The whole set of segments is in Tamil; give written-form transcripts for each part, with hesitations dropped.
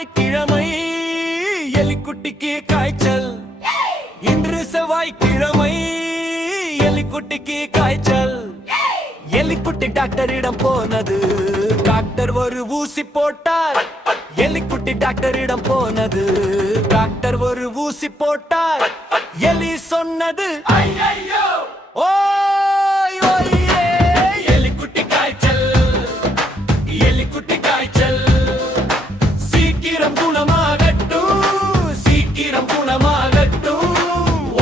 செவ்வாய்க்கிழமை எலிக்குட்டிக்கு காய்ச்சல். இன்று செவ்வாய்க்கிழமை எலிக்குட்டிக்கு காய்ச்சல். எலிக்குட்டி டாக்டரிடம் போனது. டாக்டர் ஒரு ஊசி போட்டார். எலிக்குட்டி டாக்டரிடம் போனது. டாக்டர் ஒரு ஊசி போட்டார். எலி சொன்னது ஓய் ஓயே, எலிக்குட்டி காய்ச்சல், எலிக்குட்டி காய்ச்சல். சீக்கிரம் குணமாகட்டும், சீக்கிரம் குணமாகட்டும்.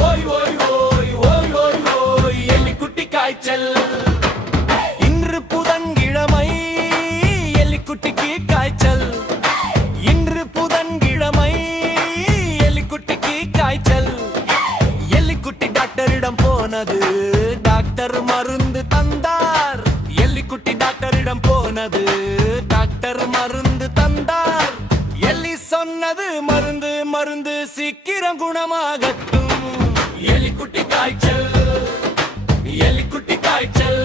ஓய் ஓய் ஓய் ஓய் ஓய் ஓய், எலிக்குட்டி காய்ச்சல். இன்று புதன்கிழமை எலிக்குட்டிக்கு காய்ச்சல். இன்று புதன்கிழமை எலிக்குட்டிக்கு காய்ச்சல். எலிக்குட்டி டாக்டரிடம் போனது. டாக்டர் மருந்து தந்தார். எலிக்குட்டி டாக்டரிடம் போனது. டாக்டர் மருந்து தந்தார். எலி சொன்னது மருந்து மருந்து சீக்கிரம் குணமாகட்டும். எலிக்குட்டி காய்ச்சல், எலிக்குட்டி காய்ச்சல்.